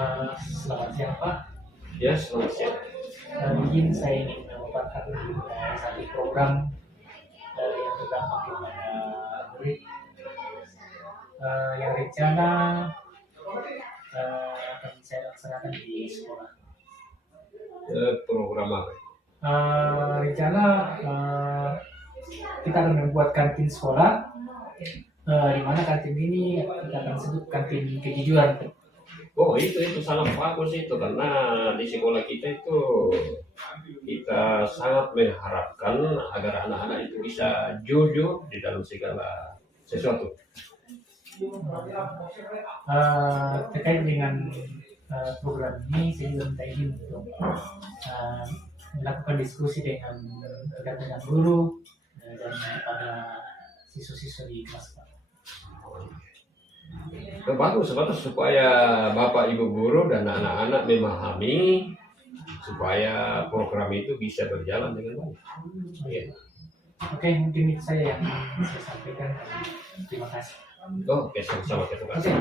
Selamat siang Pak. Ya, selamat siang. Izin saya ingin memaparkan satu program yang berdampak kepada murid yang rencana akan saya laksanakan di sekolah. Program apa? Rencana kita akan membuat kantin sekolah, di mana kantin ini kita akan sebut kantin kejujuran. Oh, itu sangat bagus itu, karena di sekolah kita itu kita sangat mengharapkan agar anak-anak itu bisa jujur di dalam segala sesuatu. Terkait dengan program ini, saya juga minta izin untuk melakukan diskusi dengan rekan-rekan guru dan para siswa-siswa di kelas Pak. Bagus supaya Bapak Ibu guru dan anak-anak memahami supaya program itu bisa berjalan dengan baik. Ya. Oke, mungkin itu saya yang saya sampaikan. Terima kasih. Oke, sama-sama, terima kasih.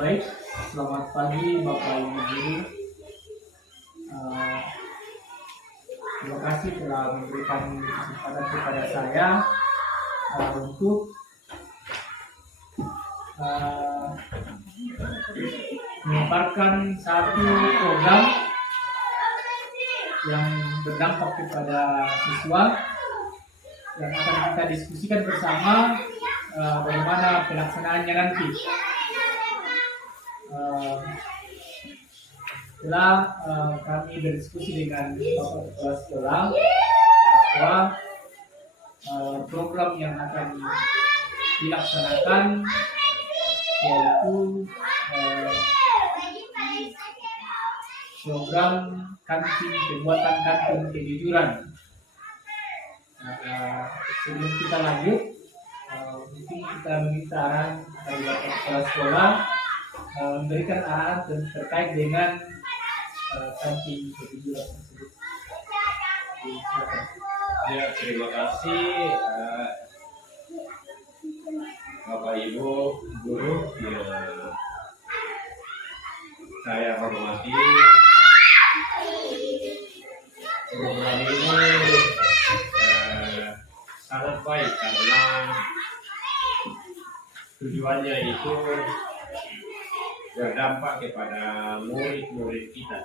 Baik, selamat pagi Bapak Ibu guru. Terima kasih telah memberikan kesempatan kepada saya untuk memaparkan satu program yang berdampak kepada siswa yang akan kita diskusikan bersama bagaimana pelaksanaannya nanti. Setelah kami berdiskusi dengan Bapak Kepala Sekolah bahwa program yang akan dilaksanakan yaitu program pembuatan kantin kejujuran. Sebelum kita lanjut, mungkin kita meminta arahan dari Bapak Kepala Sekolah memberikan arahan terkait dengan kantin kejujuran tersebut. Ya, terima kasih Bapak Ibu guru yang saya hormati. Program ini sangat baik karena tujuannya itu berdampak kepada murid-murid kita.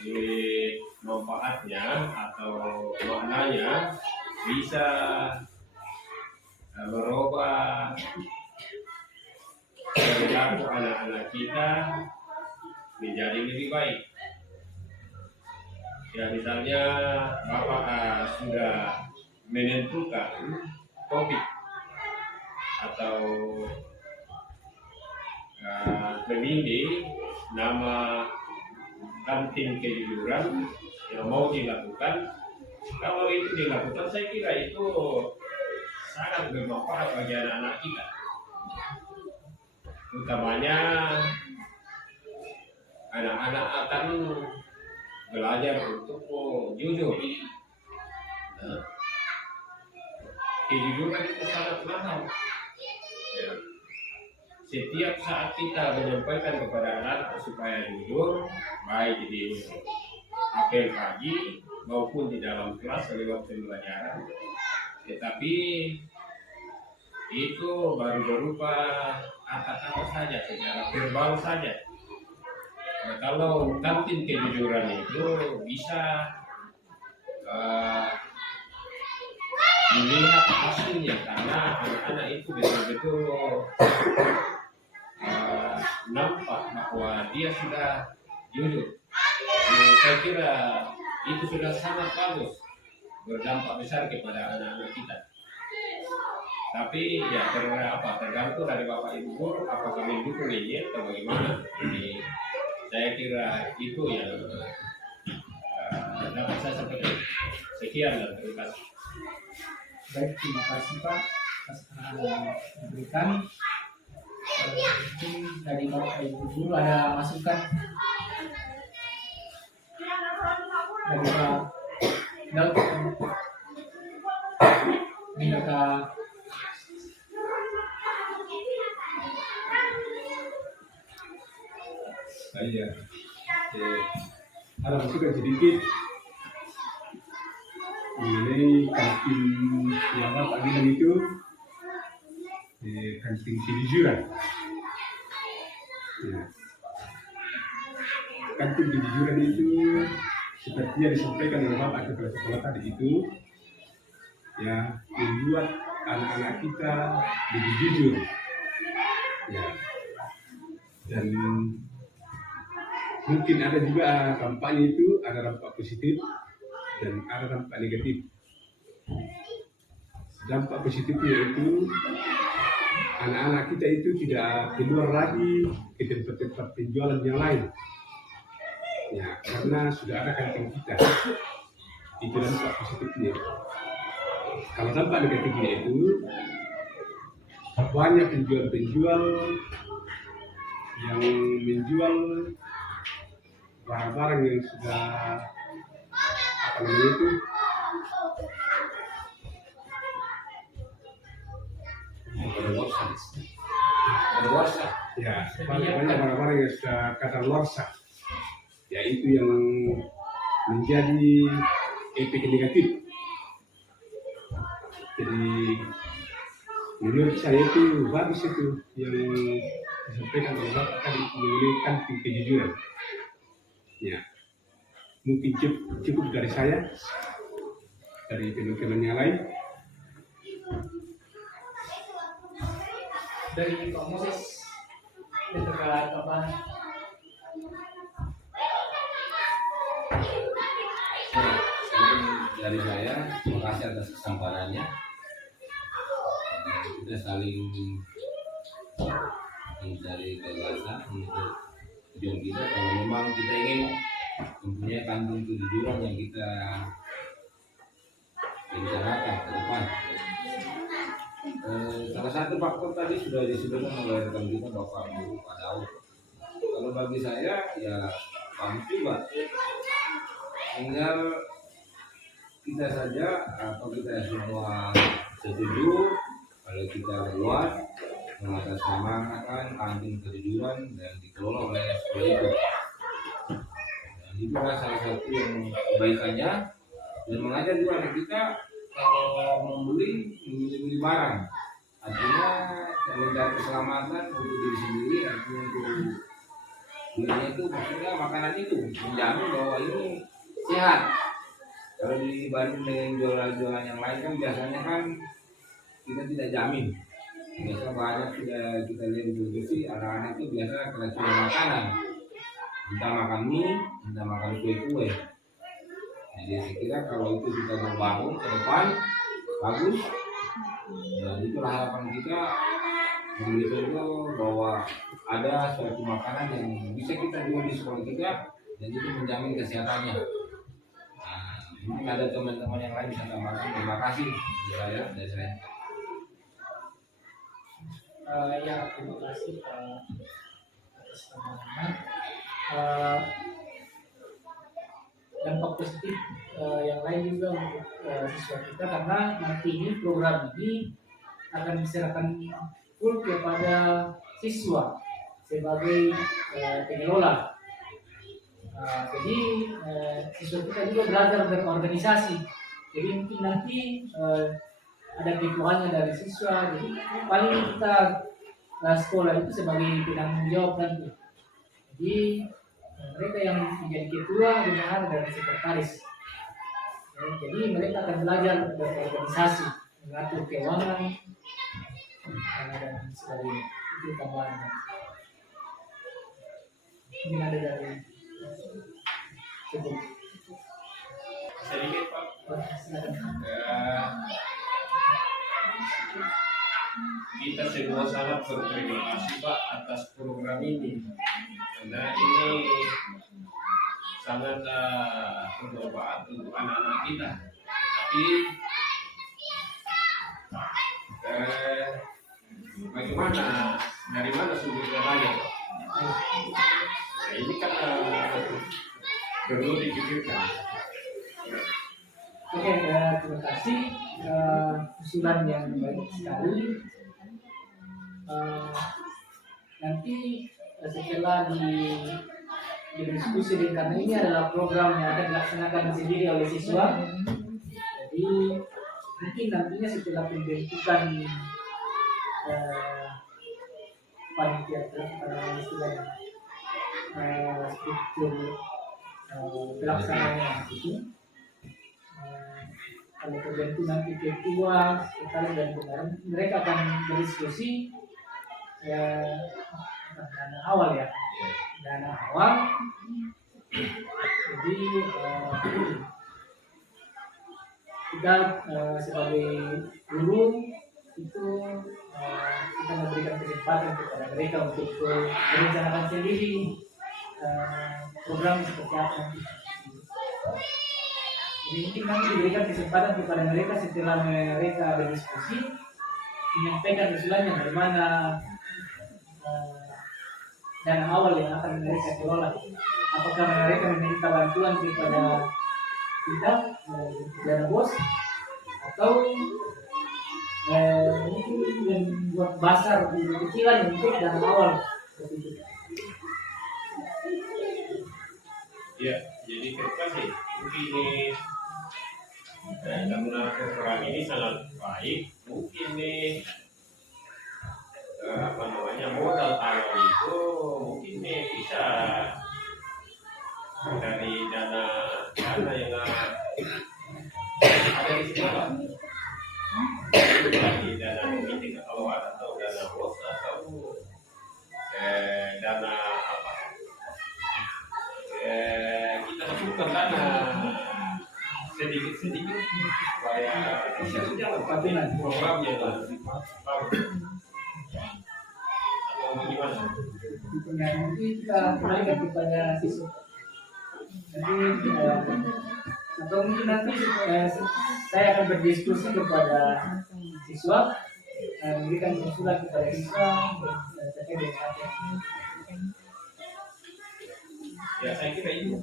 Jadi manfaatnya atau maknanya bisa merubah perilaku anak-anak kita menjadi lebih baik. Ya, misalnya Bapak sudah menentukan topik atau memilih nama kantin kejujuran yang mau dilakukan. Kalau itu dilakukan, saya kira itu sangat bermanfaat bagi anak-anak kita, utamanya anak-anak akan belajar untuk jujur. Kejujuran itu sangat mahal. Ya. Setiap saat kita menyampaikan kepada anak supaya jujur, baik di apel pagi maupun di dalam kelas lewat pembelajaran, tetapi itu baru berupa kata-kata saja, secara verbal saja. Nah, kalau kantin kejujuran itu bisa dilihat hasilnya, karena anak-anak itu betul-betul nampak bahwa dia sudah jujur. Saya kira itu sudah sangat bagus, berdampak besar kepada anak-anak kita. Tapi ya tergantung dari Bapak Ibu guru apakah mendukung ini atau bagaimana. Jadi saya kira itu yang dapat saya sampaikan. Sekian dan terima kasih. Baik, terima kasih Pak atas arahan yang diberikan. Mungkin dari Bapak Ibu guru ada masukan dari Pak Daud. Minta Iya. Ada masukan sedikit mengenai kantin yang Bapak bilang itu, kantin kejujuran. Ya. Kantin kejujuran itu seperti yang disampaikan oleh Bapak kepala sekolah tadi itu, ya, membuat anak-anak kita lebih jujur. Ya. Dan mungkin ada juga dampaknya itu, ada dampak positif dan ada dampak negatif. Dampak positifnya itu anak-anak kita itu tidak keluar lagi ke tempat-tempat penjualan yang lain. Ya, karena sudah ada kantin kita. Itu dampak positifnya. Kalau dampak negatifnya itu banyak penjual-penjual yang menjual barang-barang yang sudah apa namanya itu Berwarsa. ya, banyak barang-barang yang sudah kadaluarsa, ya itu yang menjadi efek negatif. Jadi menurut saya itu bagus itu yang disampaikan oleh Bapak tadi mengenai kantin kejujuran. Ya, mungkin cukup dari saya, dari teman-teman yang lain. Dari Pak Moses terkait apa? Dari saya, terima kasih atas kesamparannya. Kita saling mencari gagasan untuk tujuan kita. Kalau memang kita ingin mempunyai kantin kejujuran yang kita rencanakan ke depan. Salah satu faktor tadi sudah disebutkan oleh rekan kita Bapak Pak Daud. Kalau bagi saya ya bagus juga. Tinggal kita saja atau kita semua setuju kalau kita keluar mengatasnamakan kantin kejujuran dan dikelola oleh sekolah itu. Dan itu adalah salah satu yang kebaikannya dan mengajar juga anak kita kalau membeli barang, artinya mencari keselamatan untuk diri sendiri, artinya untuk dirinya itu maksudnya makanan itu menjamin bahwa ini sehat. Kalau dibanding dengan jualan-jualan yang lain kan biasanya kan kita tidak jamin. Biasanya banyak sudah kita lihat di televisi anak-anak itu biasa keracunan makanan, entah makan mie, entah makan kue-kue. Jadi saya kira kalau itu kita membangun ke depan bagus, dan itulah harapan kita memberi contoh bahwa ada suatu makanan yang bisa kita jual di sekolah kita dan itu menjamin kesehatannya. Nah, mungkin ada teman-teman yang lain bisa tambahkan. Terima kasih dari saya. Ya, terima kasih atas pemahaman. Dampak positif yang lain juga untuk siswa kita karena nanti ini program ini akan diserahkan full kepada siswa sebagai pengelola. Jadi siswa kita juga belajar berorganisasi. Jadi mungkin nanti ada ketuanya dari siswa. Jadi paling kita sekolah itu sebagai penanggung jawab nanti. Jadi mereka yang menjadi ketua, bendahara dan sekretaris. Jadi mereka akan belajar berorganisasi, mengatur keuangan dan sebagainya. Itu tambahan. Ini ada dari sebut. Sedikit Pak. Kita semua sangat berterima kasih Pak atas program ini karena ini sangat bermanfaat untuk anak-anak kita. Tapi bagaimana, dari mana sumber dananya Pak? Nah, ini kan perlu dipikirkan. Oke, terima kasih usulan yang baik sekali. Nanti setelah berdiskusi karena ini adalah program yang akan dilaksanakan sendiri oleh siswa. Jadi mungkin nantinya setelah pembentukan panitia istilahnya struktur pelaksananya itu, kalau terbentuk nanti ketua, sekali dan benar, mereka akan berdiskusi dana awal ya, dana awal. Jadi kita sebagai guru itu kita memberikan kesempatan kepada mereka untuk merencanakan sendiri program seperti apa. Jadi mungkin kami diberikan kesempatan kepada mereka setelah mereka berdiskusi menyampaikan usulannya bagaimana dana awal yang akan mereka kelola. Apakah mereka meminta bantuan kepada kita dana bos, atau mungkin membuat basar di kecilan untuk dana awal seperti itu. Ya, jadi kita sih mungkin karena program ini sangat baik, mungkin nih modal awal itu mungkin nih bisa dari dana yang ada di sini lah, dari dana komite kekeluaran atau dana bos atau dana apa, kita masukkan dana sedikit supaya bisa berjalan programnya nanti atau bagaimana? Nanti kita kembalikan kepada siswa. Jadi atau mungkin nanti saya akan berdiskusi kepada siswa, memberikan usulan kepada siswa terkait dengan apa. Ya, saya kira itu.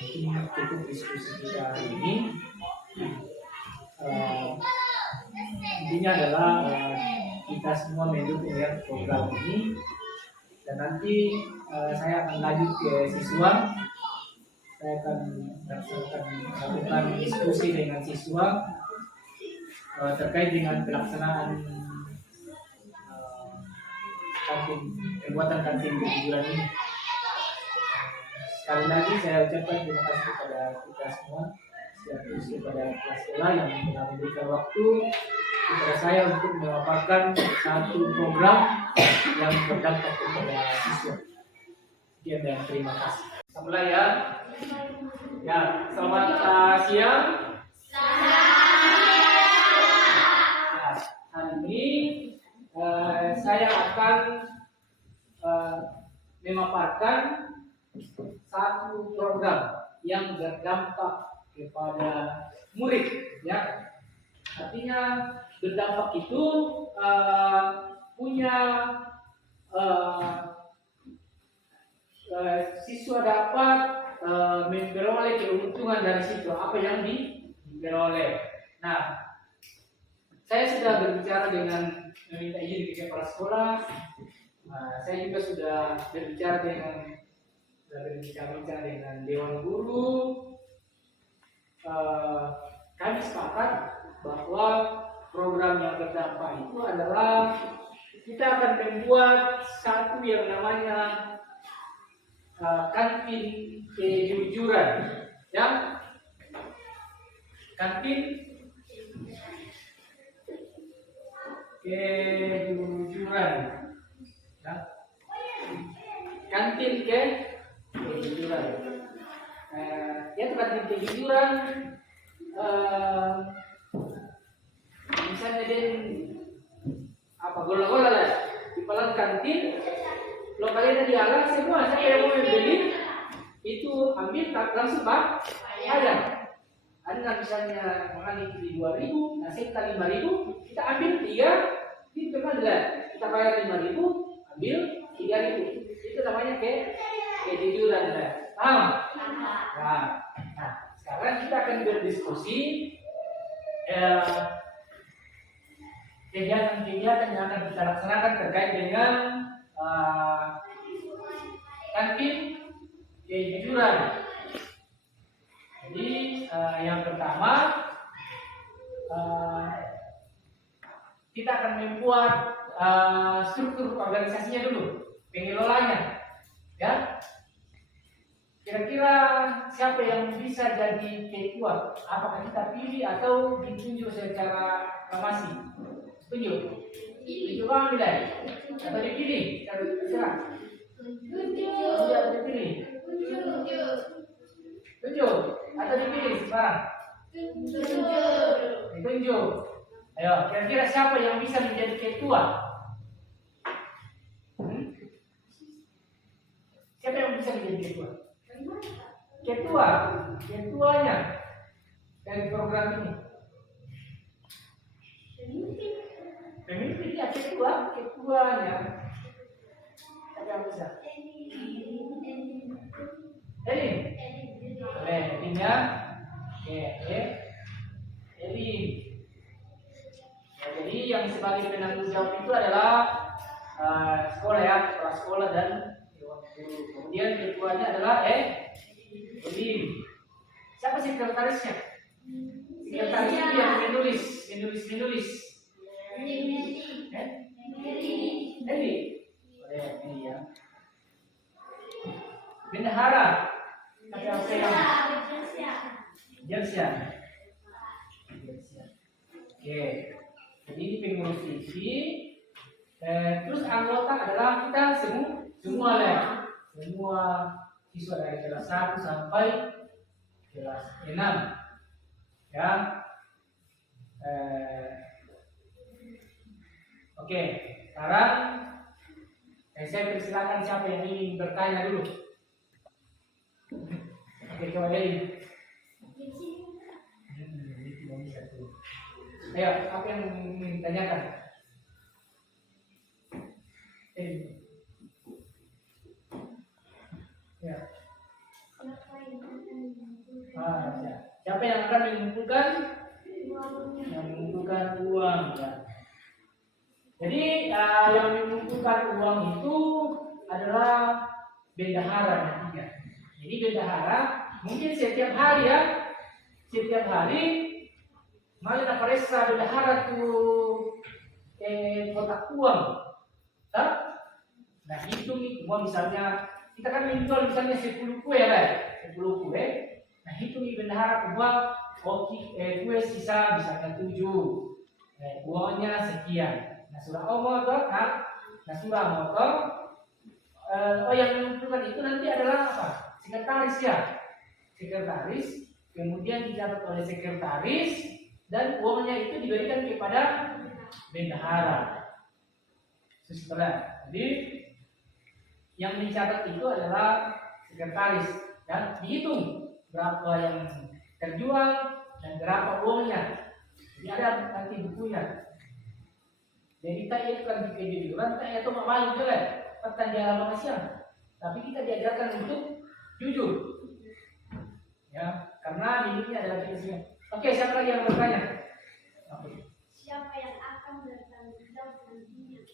Mungkin cukup diskusi kita hari ini. Intinya adalah kita semua mendukung ya program ini, dan nanti saya akan lanjut ke siswa. Saya akan lakukan diskusi dengan siswa terkait dengan pelaksanaan pembuatan kantin kejujuran ini. Sekali lagi saya ucapkan terima kasih kepada kita semua, terus kepada kelas sekolah yang telah memberikan waktu kepada saya untuk memaparkan satu program yang berdampak kepada siswa. Sekian dan terima kasih. Mulai ya. Ya, selamat siang. Ya, hari ini saya akan memaparkan satu program yang berdampak kepada murid, ya. Artinya berdampak itu punya siswa dapat memperoleh keuntungan dari situ apa yang diperoleh. Nah, saya sudah berbicara dengan meminta izin ke kepala sekolah. Saya juga sudah berbicara dengan dewan guru. Kami sepakat bahwa program yang berdampak itu adalah kita akan membuat satu yang namanya kantin kejujuran, ya. Kantin kejujuran, ya. Kantin kejujuran. Ya, kantin kejujuran. Misalnya dia apa gola-gola lah di palang kantin. Kalau kalian di alam semua siapa yang mau beli itu ambil tak langsung bayar. Ada misalnya mengalir di 2.000, nasib 5.000, kita ambil 3, itu adalah kita bayar 5.000, ambil 3.000. Itu namanya kejujuran, paham? Nah, sekarang kita akan berdiskusi kegiatan-kegiatan yang akan kita laksanakan terkait dengan kantin kejujuran. Jadi yang pertama kita akan membuat struktur organisasinya dulu, pengelolanya, ya. Kira-kira siapa yang bisa jadi ketua? Apakah kita pilih atau ditunjuk secara aklamasi? Tunjuk. Tunjuk bang nilai atau dipilih? Terserah. Tunjuk atau dipilih? Tunjuk atau dipilih sekarang? Ditunjuk. Ayo, kira-kira siapa yang bisa menjadi ketua? Siapa yang bisa menjadi ketua? Ketuanya dari program ini. Pemimpin ya ketuanya. Siapa yang bisa? Elin. Elin-nya. Elin. Ya, jadi yang sebagai penanggung jawab itu adalah sekolah ya, kepala sekolah dan dewan guru. Kemudian ketuanya adalah Elin. Siapa sekretarisnya? Sekretaris itu yang menulis. Eli. Ini ya. Bendahara. Siapa yang Jelsia. Oke. Jadi ini pengurus isi. Terus anggota adalah kita semua lah. Semua siswa dari kelas 1 sampai kelas 6. Ya. Oke, sekarang saya persilakan siapa yang ingin bertanya dulu. Oke, coba dari. Ayo, apa yang ingin ditanyakan? Ya. Siapa yang akan mengumpulkan? Yang mengumpulkan uang, ya. Jadi yang mengumpulkan uang itu adalah bendahara nantinya. Jadi bendahara mungkin setiap hari ya, malah nak periksa bendahara tuh kotak uang, nah hitung uang misalnya kita kan menjual misalnya 10 kue lah, 10 kue, nah hitung bendahara kue sisa misalnya 7, uangnya sekian. Nah surah motor, nah surah motor, yang mengumpulkan itu nanti adalah apa? Sekretaris ya, sekretaris, kemudian dicatat oleh sekretaris dan uangnya itu diberikan kepada bendahara. Setelah, jadi yang mencatat itu adalah sekretaris dan dihitung berapa yang terjual dan berapa uangnya. Jadi ada nanti bukunya. Jadi kita itu kan di kejujuran, kita itu main juga, pertanyaan manusia. Tapi kita diajarkan untuk jujur, ya, karena ini adalah prinsipnya. Oke, siapa lagi yang bertanya? Siapa yang akan bertanggung jawab nantinya?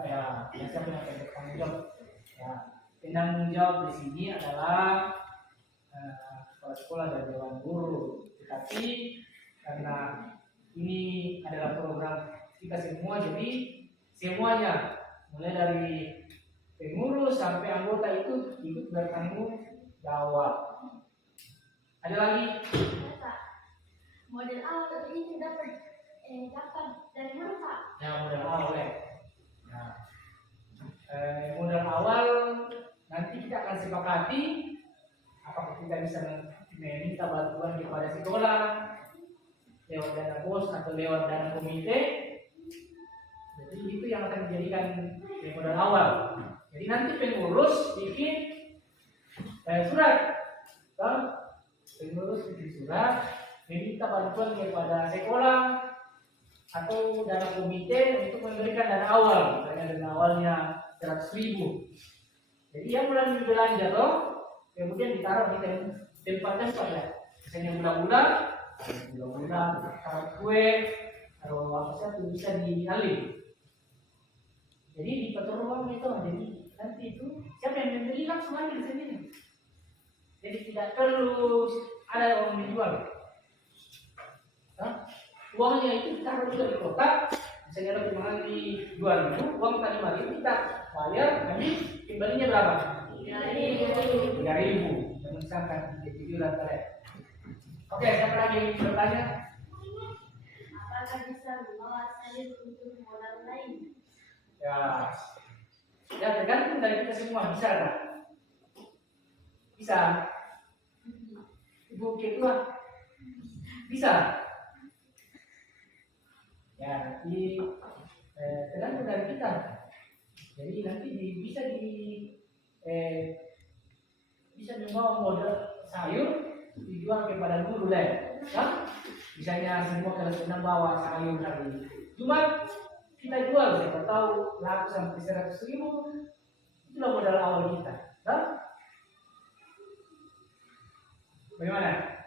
Ya, siapa yang akan bertanggung jawab? Ya, penanggung jawab di sini adalah kepala sekolah dan dewan guru. Tetapi karena ini adalah program kita semua, jadi semuanya mulai dari pengurus sampai anggota itu ikut bertanggung jawab. Ada lagi? Pak, model awal ini dapat dari mana Pak? Ya, modal awal ya. Nah, modal awal nanti kita akan sepakati apakah kita bisa meminta bantuan kepada sekolah lewat dana bos atau lewat dana komite. Jadi itu yang akan dijadikan modal awal. Jadi nanti pengurus bikin surat, pengurus bikin surat meminta bantuan kepada sekolah atau dana komite untuk memberikan dana awal, misalnya dana awalnya 100.000. Jadi yang mulai belanja loh, kemudian ditaruh di tempat-tempat ya, misalnya gula-gula taruh kue, Kalau apa satu bisa dialih. Jadi di pator uang itu, jadi nanti itu siapa yang membeli langsung ambil sendiri. Jadi tidak perlu ada orang menjual. Hah? Uangnya itu ditaruh juga di kotak. Misalnya kalau kemarin dijual itu uang tadi lagi kita bayar, nanti kembalinya berapa? 3.000. Dan misalkan 7 kali. Oke, siapa lagi yang bertanya? Apakah bisa membawa salin untuk modal lain? Ya, ya tergantung dari kita semua, bisa kan? Bisa. Ibu ketua bisa. Ya, nanti tergantung dari kita. Jadi nanti bisa membawa modal sayur dijual kepada guru lain. Kan? Misalnya semua kalau senang bawa sayur hari Jumat kita jual, siapa tahu laku sampai 100.000, itulah modal awal kita. Kan? Bagaimana?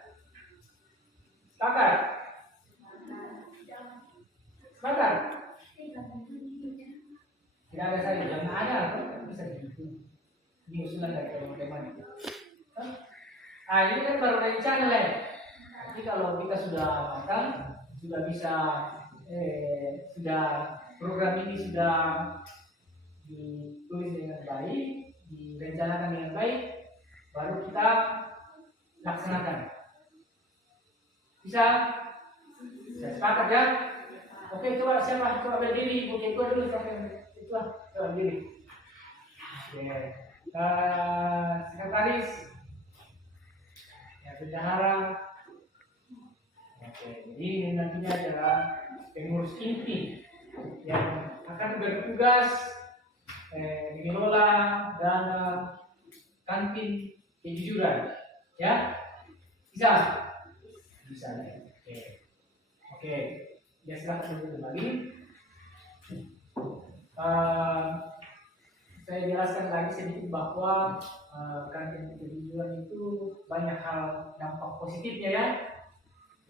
Sepakat? Sepakat? Tidak ada sayur, jangan ada, kan bisa gitu. Ini usulan dari teman-teman. Ini kan baru rencana lain. Nanti kalau kita sudah matang, sudah bisa, sudah program ini sudah ditulis dengan baik, direncanakan dengan baik, baru kita laksanakan. Bisa? Bisa sepakat ya? Oke, coba siapa? Coba berdiri, Bu Ketua dulu, Ketua, coba berdiri. Oke. Sekretaris, ya, bendahara. Oke, jadi nantinya adalah pengurus inti yang akan bertugas mengelola dana kantin kejujuran, ya? Bisa? Bisa ya. Oke. Ya silakan dulu lagi. Saya jelaskan lagi sedikit bahwa kantin kejujuran itu banyak hal dampak positifnya ya.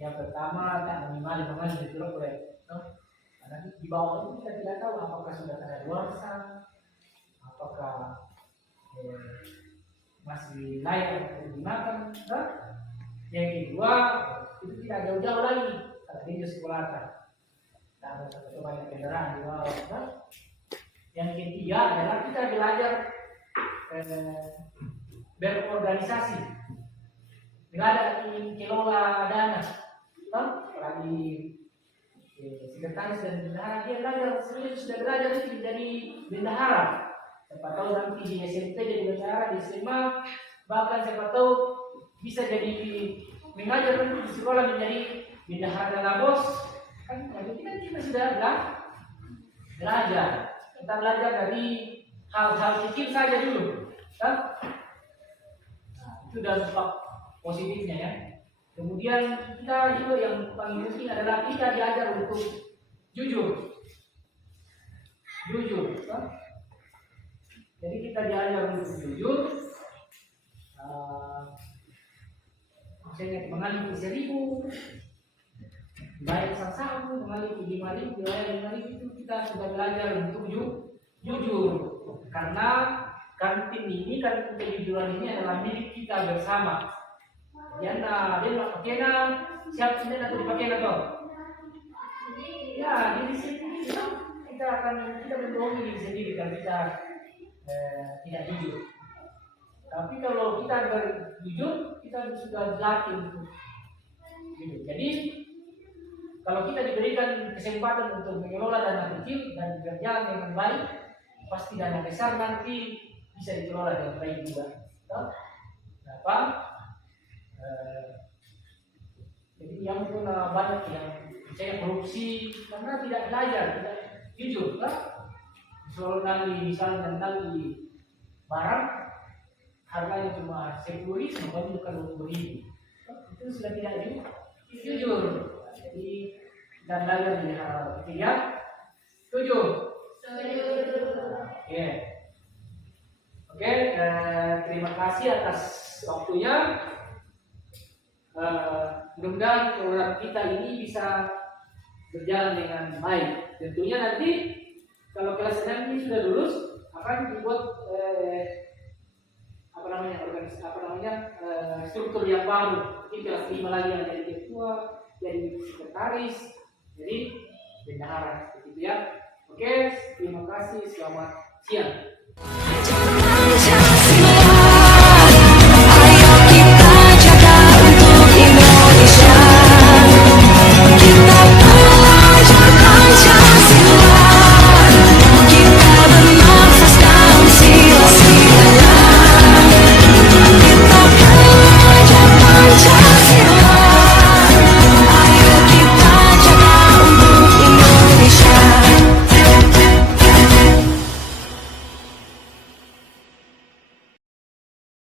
Yang pertama, tak minimal dijual oleh karena di bawah itu kita tidak tahu apakah sudah ada luarsa, apakah masih layak untuk dimakan. Yang kedua, itu tidak jauh-jauh lagi kalau di sekolah tak ada satu banyak kendaraan di bawah. Yang ketiga adalah kita belajar berorganisasi, belajar mengelola dana. Apalagi sekretaris dan bendahara, dia belajar serius, sudah belajar itu jadi bendahara. Siapa tahu nanti di SMP jadi bendahara, di SMA bahkan siapa tahu bisa jadi mengajar nanti di sekolah menjadi bendahara dan bos. Kan kita sudah belajar. Kita belajar dari hal-hal kecil saja dulu, kan? Nah, itu dampak positifnya ya. Kemudian kita juga yang paling penting adalah kita diajar untuk jujur, kan? Jadi kita diajar untuk jujur. Misalnya mengalir 1.000, bayar 1.000, mengalir 5.000, bayar 5.000, itu kita sudah belajar untuk jujur. Karena kantin kejujuran ini adalah milik kita bersama. Dia pakai siap sendiri atau dipakai atau? Ya, diri sendiri kita membohongi diri sendiri kalau kita tidak jujur. Tapi kalau kita berjujur, kita sudah dilatih untuk jujur. Jadi kalau kita diberikan kesempatan untuk mengelola dana kecil dan berjalan dengan baik, pasti dana besar nanti bisa dikelola dengan baik juga. Kenapa? Jadi yang pun banyak yang percaya korupsi karena tidak belajar, tidak jujur, kan? Selalu misalnya barang harganya cuma 10.000, bukan 20.000. Itu sudah tidak jujur. Jadi kita belajar dari hal ketiga. Setuju? Oke, terima kasih atas waktunya. Mudah-mudahan program kita ini bisa berjalan dengan baik. Tentunya nanti kalau kelas 6 ini sudah lulus akan dibuat struktur yang baru. Jadi kelas 5 lagi yang jadi ketua, jadi sekretaris, jadi bendahara, begitu ya. Oke, terima kasih, selamat siang.